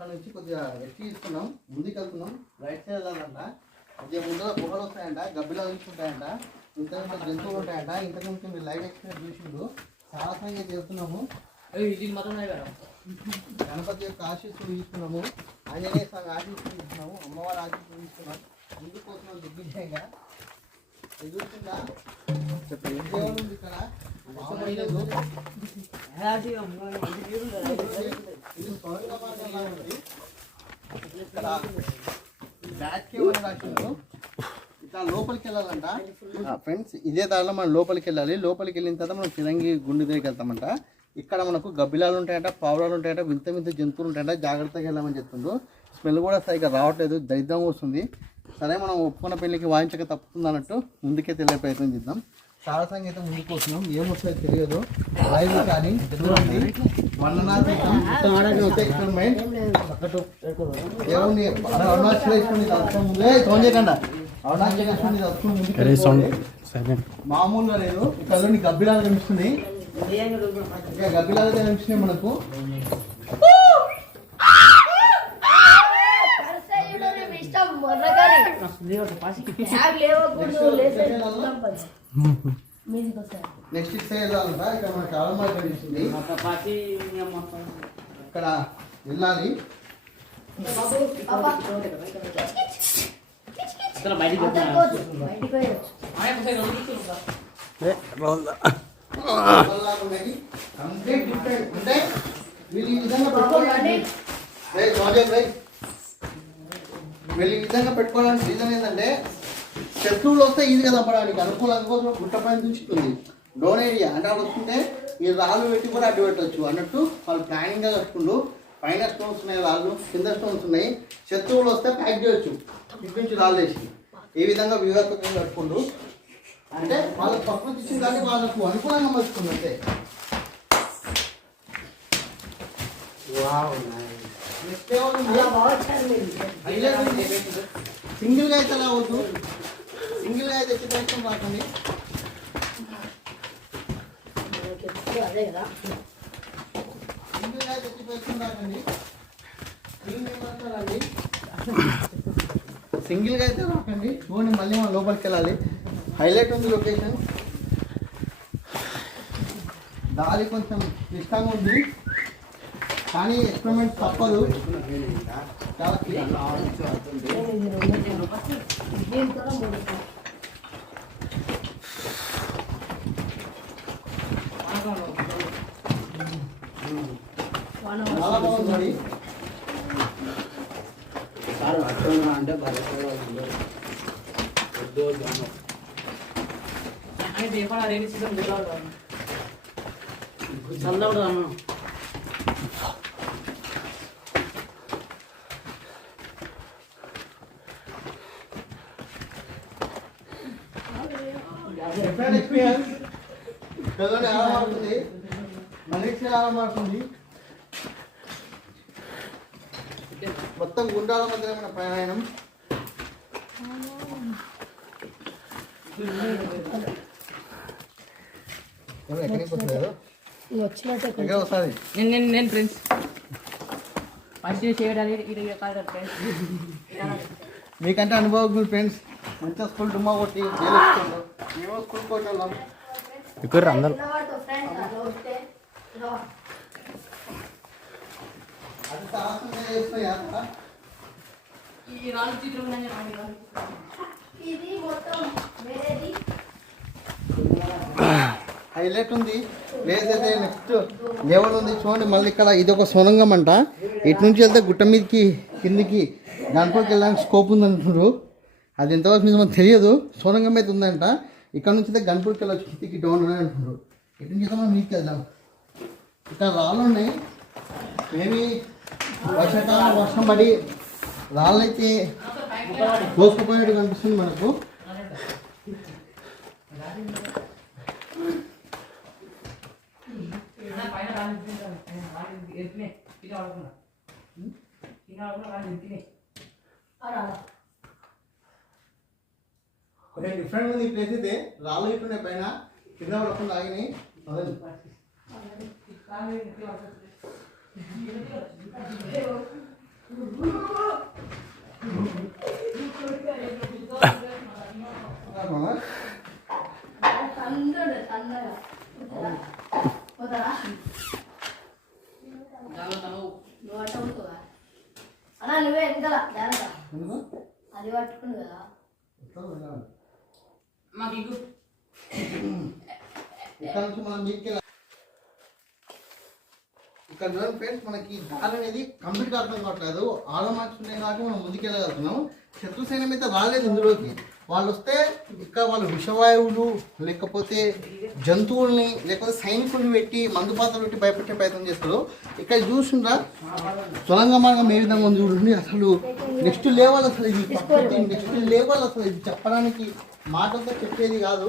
ఇక్కడ నుంచి కొద్దిగా ఎక్కి తీసుకున్నాం, ముందుకు వెళ్తున్నాం. రైట్ సైడ్ వెళ్ళాలంట. కొద్దిగా ముందర గుహలు వస్తాయంట, గబ్బిలా ఉంటాయంట, ఇంత జంతువులు ఉంటాయంట. ఇంతకుముందు మీరు లైవ్ ఎక్స్పీరియన్స్ చూసిండు. సాహసంగా చేస్తున్నాము. గణపతి యొక్క ఆశీస్సులు తీసుకున్నాము, ఆంజనేయ స్వామి ఆశీస్సులు తీసుకున్నాము, అమ్మవారి ఆశీస్సులు తీసుకున్నాం. ముందుకు పోతున్నాం దిగ్విజయంగా. ఎదురుతుందా దేవుడు ఇక్కడ ఇక్కడ బ్యాక్ కేవ్ అని రాసిండు. ఇట్లా లోపలికి వెళ్ళాలంట ఫ్రెండ్స్. ఇదే దారిలో మనం లోపలికి వెళ్ళాలి. లోపలికి వెళ్ళిన తర్వాత మనం ఫిరంగి గుండె దగ్గరికి వెళ్తామంట. ఇక్కడ మనకు గబ్బిలాలు ఉంటాయంట, పావురాలు ఉంటాయంట, వింత వింత జంతువులు ఉంటాయంట. జాగ్రత్తగా వెళ్ళామని చెప్తుండ్రు. స్మెల్ కూడా సరిగ్గా రావట్లేదు, దరిద్రంగా వస్తుంది. సరే మనం ఒప్పుకున్న పెళ్ళికి వాయించక తప్పుతుంది అన్నట్టు ముందుకే తెలియ ప్రయత్నం చేద్దాం. సాహసంగా అయితే ముందుకు వస్తున్నాం. ఏమొస్తుందో తెలియదు. లైవ్ కానీ చూడండి, మామూలుగా లేదు. ఇక్కడ గబ్బిలాలు కనిపిస్తుంది, గబ్బిలాలు కనిపిస్తున్నాయి మనకు. నెక్స్ట్ సైడ్ వెళ్ళాలంట. ఇక్కడ మనకి ఆలమార్ కనిపిస్తుంది, ఇక్కడ వెళ్ళాలి. అంటే వీళ్ళు ఈ విధంగా పెట్టుకోవడానికి రీజన్ ఏంటంటే శత్రువులు వస్తే ఈజీగా తప్పడానికి అనుకూలంగా కోసం గుట్ట పైన చూస్తుంది. డోన్ ఏరియా అంటే అక్కడ వస్తుంటే ఈ రాళ్ళు పెట్టి కూడా అడ్డు పెట్టవచ్చు అన్నట్టు వాళ్ళు ప్లానింగ్గా కట్టుకుంటూ. పైన స్టోన్స్ ఉన్నాయి, రాళ్ళు కింద స్టోన్స్ ఉన్నాయి. శత్రువులు వస్తే ప్యాక్ చేయొచ్చు ఇటు నుంచి రాళ్ళు వేసి. ఈ విధంగా వ్యూహాత్మకంగా కట్టుకుంటూ అంటే వాళ్ళకి ప్రకృతి ఇచ్చింది కానీ వాళ్ళకు అనుకూలంగా మలుచుకుంది అంతే. సింగిల్గా అయితే రావద్దు, సింగిల్గా అయితే తెచ్చి రాకండి. సింగిల్గా తెచ్చి పెట్టుకుని రాకండి. సింగిల్గా అయితే రాకండి. చూడండి, మళ్ళీ మనం లోపలికి వెళ్ళాలి. హైలైట్ ఉంది లొకేషన్. దారి కొంచెం ఇష్టంగా ఉంది కానీ ఎక్స్పెరిమెంట్ తప్పదు. చాలా బాగుంది. అంటే డిఫరెంట్ ఎక్స్పీరియన్స్. చదవండి, ఆరామాడుతుంది, మనకి ఆరామాడుతుంది. మొత్తం గుండాల మధ్య మన ప్రయాణం. ఎక్కడికి వస్తారు నేను ఫ్రెండ్స్ మీకంటే అనుభవం ఫ్రెండ్స్. మంచిగా స్కూల్ డుమ్మా కొట్టి మేము స్కూల్ కొట్టాం. ఇక్కడ అందరూ అది సాహసంగా చేస్తున్నాయా? హైలైట్ ఉంది ప్లేస్ అయితే. నెక్స్ట్ లెవెల్ ఉంది చూడండి. మళ్ళీ ఇక్కడ ఇది ఒక సొరంగం అంట. ఇటు నుంచి వెళ్తే గుట్ట మీదకి కిందికి దాంట్లోకి వెళ్ళడానికి స్కోప్ ఉంది అంటున్నారు. అది ఎంతవరకు మీకు మనకు తెలియదు. సొరంగం అయితే ఉందంట. ఇక్కడ నుంచి అయితే గన్పూర్కి వెళ్ళచ్చు, కిందికి డౌన్ అని అంటున్నారు. ఇటు నుంచి మనం మీకు వెళ్దాం. ఇక్కడ రాళ్ళు ఉన్నాయి. మేబీ వర్షాకాలం వర్షం పడి రాళ్ళు అయితే కోసుకుపోయినట్టు కనిపిస్తుంది మనకు. కొంచెం డిఫరెంట్ ఉంది ఈ ప్లేస్ అయితే. రాళ్ళు ఇట్టున్నాయి పైన, కింద పడకుండా ఆగినాయి. నువ్వే వెనకాల అది పట్టుకుంది కదా మాకు ఇక్కడ నుంచి మనం మీకు ఇక్కడ చూడండి ఫ్రెండ్స్, మనకి దారి అనేది కంప్లీట్గా అర్థం కావట్లేదు. ఆలో మార్చుకునే కాబట్టి మనం ముందుకెళ్ళగలుగుతున్నాం. శత్రు సైన్యం అయితే రాలేదు ఇందులోకి. వాళ్ళు వస్తే ఇక్కడ వాళ్ళు విషవాయువులు లేకపోతే జంతువుల్ని లేకపోతే సైనికుల్ని పెట్టి మందుపాత్రలు పెట్టి భయపెట్టే ప్రయత్నం చేస్తారు. ఇక్కడ చూసిండ్రా సొలంగ మార్గం ఏ విధంగా ఉంది చూడండి. అసలు నెక్స్ట్ లెవెల్, అసలు ఇది నెక్స్ట్ లెవెల్. అసలు ఇది చెప్పడానికి మాటలతో చెప్పేది కాదు,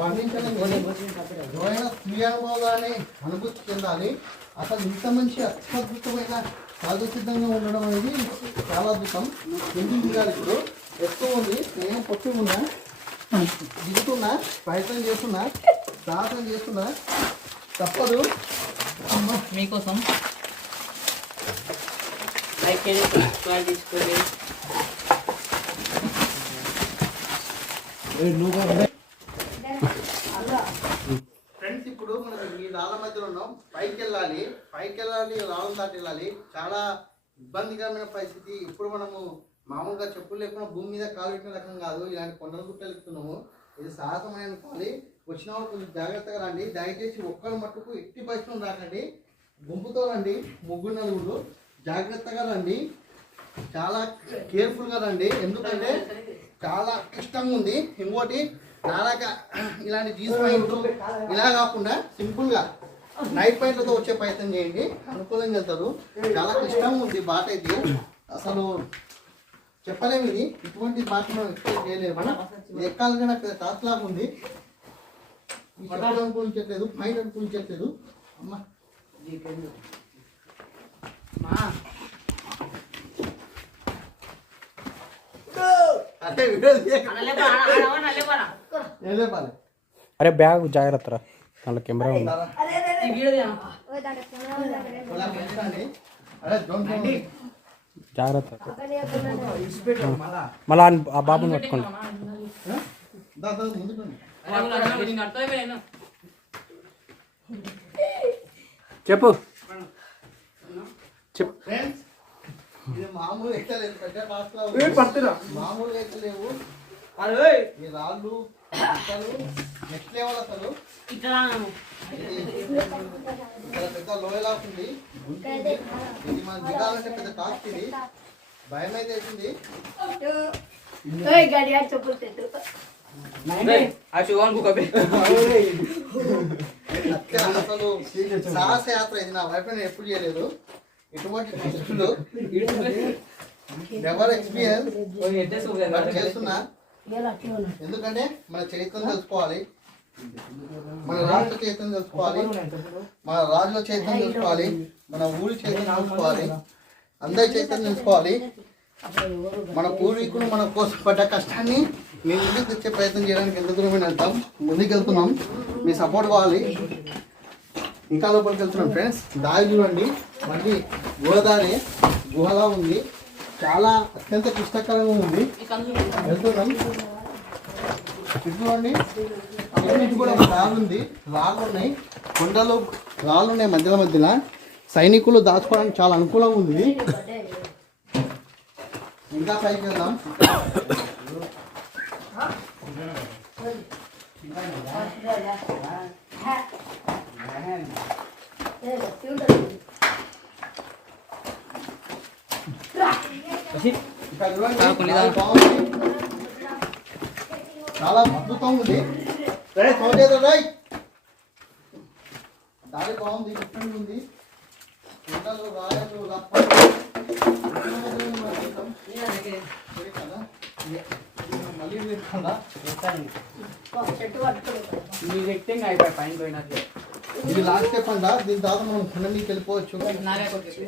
వర్ణించడం ఎవరైనా స్వీయ అనుభవాన్ని అనుభూతి చెందాలి. అసలు ఇంత మంచి అత్యద్భుతమైన సాధుసిద్ధంగా ఉండడం అనేది చాలా అద్భుతం. ఎందుకు దిగాలి ఇప్పుడు ఎక్కువ ఉంది, నేను పొట్టు ఉన్నా, దిగుతున్నా, ప్రయత్నం చేస్తున్నా, సాహసం చేస్తున్నా, తప్పదు. మీకోసం లైక్ చేయండి, సబ్స్క్రైబ్ చేసుకోండి. ఫ్రెండ్స్, ఇప్పుడు మనం ఈ రాళ్ళ మధ్యలో ఉన్నాం. పైకి వెళ్ళాలి, రాళ్ళను దాటి వెళ్ళాలి. చాలా ఇబ్బందికరమైన పరిస్థితి. ఇప్పుడు మనము మామూలుగా చెప్పులు లేకుండా భూమి మీద కాలు పెట్టిన రకం కాదు, ఇలాంటి కొండలు గుట్టలు ఎక్కుతున్నాము. ఇది సాహసమైన కాలి. వచ్చిన వాళ్ళు కొంచెం జాగ్రత్తగా రండి. దయచేసి ఒక్కరి మట్టుకు ఎట్టి పరిస్థితులు రాకండి, గుంపుతో రండి. ముగ్గురు నలుగురు జాగ్రత్తగా రండి, చాలా కేర్ఫుల్గా రండి. ఎందుకంటే చాలా కష్టంగా ఉంది. ఇంకోటి నాలాగా ఇలాంటి జీన్స్ పాయింట్ ఇలా కాకుండా సింపుల్గా నైట్ పాయింట్లతో వచ్చే ప్రయత్నం చేయండి, అనుకూలంగా వెళ్తారు. చాలా కష్టంగా ఉంది బాట అయితే, అసలు చెప్పలేము. ఇది ఇటువంటి బాట మనం ఎక్స్పెక్ట్ చేయలేము. ఇది ఎక్కాలంటే నాకు టాస్క్ లాగా ఉంది. అనుకూలించట్లేదు, పాయింట్ అనుకూలించట్లేదు. అమ్మ అదే అరే బ్యాగ్ జాగ్రత్త రా, దాంట్లో కెమెరా ఉంది. జాగ్రత్త, మళ్ళా ఆ బాబుని పట్టుకోండి. చెప్పు చెప్పు. ఇది మామూలు అయితే లేదు, పెద్ద కాస్ట్లా మామూలుగా అయితే లేవు. ఈ రాళ్ళు నెక్స్ట్ లెవెల్. అసలు ఇక్కడ పెద్ద లోయలా ఉంది, ఇది మనం దిగాలంటే పెద్ద టాస్క్. ఇది భయం అయితే అవుతుంది. అసలు సాహస యాత్ర ఇది, నా వైఫ్ నేను ఎప్పుడు చేయలేదు. ఎటువంటి టెస్టులు ఎవరు ఎక్స్పీరియన్స్ చేస్తున్నా. ఎందుకంటే మన చరిత్రను తెలుసుకోవాలి, మన రాష్ట్ర చరిత్రను తెలుసుకోవాలి, మన రాజుల చరిత్రను తెలుసుకోవాలి, మన ఊరి చరిత్రను తెలుసుకోవాలి, అందరి చరిత్రను తెలుసుకోవాలి. మన పూర్వీకులు మన కోసం పడ్డ కష్టాన్ని మీ ముందుకు తెచ్చే ప్రయత్నం చేయడానికి ఎంత దూరమైన వెళ్తాం, ముందుకు వెళ్తున్నాం. మీ సపోర్ట్ కావాలి. ఇంకా లోపలికి వెళ్తున్నాం ఫ్రెండ్స్. దారి చూడండి, మళ్ళీ గోదావరి గుహలా ఉంది, చాలా అత్యంత క్లిష్టకరంగా ఉంది. వెళ్తున్నాం, చూడండి అన్నింటి కూడా రాళ్ళు ఉంది, రాళ్ళు ఉన్నాయి, కొండలు రాళ్ళు ఉన్నాయి మధ్యలో. సైనికులు దాచుకోవడానికి చాలా అనుకూలంగా ఉంది. ఇంకా పైకి వెళ్దాం. చాలా అద్భుతంగా ఉంది. దారి బాగుంది, డిఫరెంట్ ఉంది. కొండలు, రాయలు, మళ్ళీ ఇది లాస్ట్ స్టెప్ అంట. దీని తర్వాత మనం కొండ మీకు వెళ్ళిపోవచ్చు.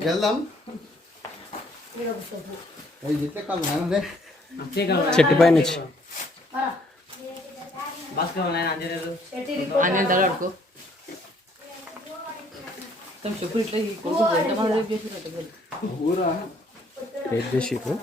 వెళ్దాం. చెట్టు పైన చెప్పులు ఇట్లా చేసిర్రు.